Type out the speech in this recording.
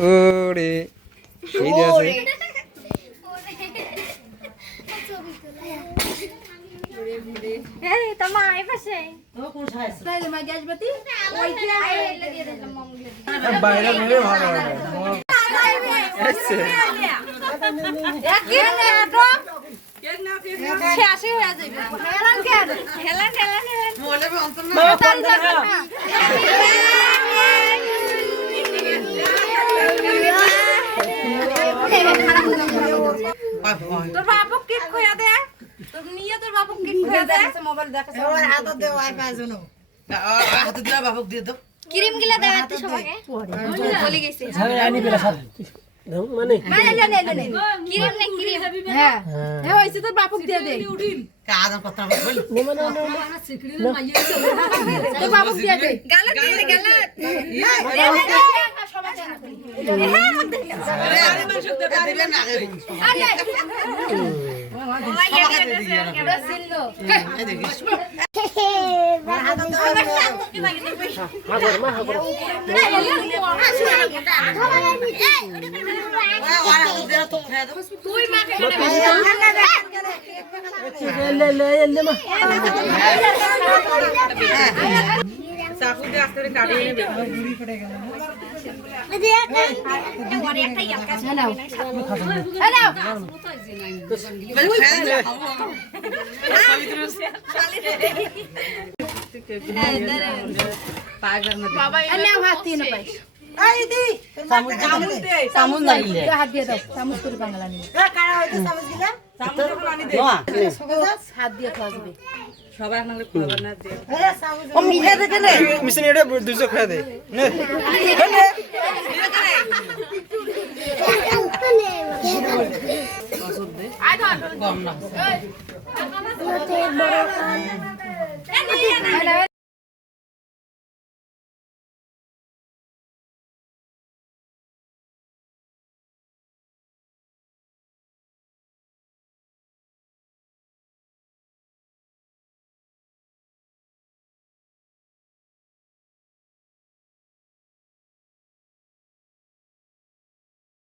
ওরে এই যে আছে এই তোমা এই পাশে ও কোন সাইজ তাইলে মা গ্যাস বাতি ওইটা লাগিয়ে দিলাম মমগুলো বাইরে গেলে ভালো হবে আচ্ছা এক কি না তো কেক না কেক শেষ হয়ে যাবে হেলান কেন হেলান হেলান হেলান বলে অন্তর না তোর বাবু কেক খোয়া দে তোর নিয়ে তোর বাবু কেক খোয়া দে মোবাইল দেখা ওর হাত দে ওয়াইফাই জন্য হাত দে বাবুক দিয়ে দাও ক্রিম গিলা দেওয়াতে সবাইকে বলি গেছে হ্যাঁ আনি বেলা সব মানে ক্রিম নে ক্রিম হ্যাঁ হ্যাঁ হইছে তোর বাবুক দিয়ে দে কাজ কথা বল তোর বাবুক দিয়ে দে গালত দিয়ে গালত সবাই জানা আরে মানুষ দিবে না আগে কেডা সিনলো এই দেখিস মাগর মা হাগর তুই মাকে লে লে লে মা চাকু দিয়ে আস্তে করে কাটিয়ে নেবে গুড়ি পড়ে গেল একটা ইয়াকা নাও নাও বাবা নাও হাত দিয়ে না পাই এই দি চামচ দে চামচ লাগিলে হাত দিয়ে দাও চামচ করে বাংলা নিয়ে কারা হইতো চামচ দিলা চামচ যখন আনি দে হাত দিয়ে খাওয়া যাবে সবাই নালে খাবার না দে ও মিঠা দে কেনে মিশন এটা দুইশো খায় দে নে কম না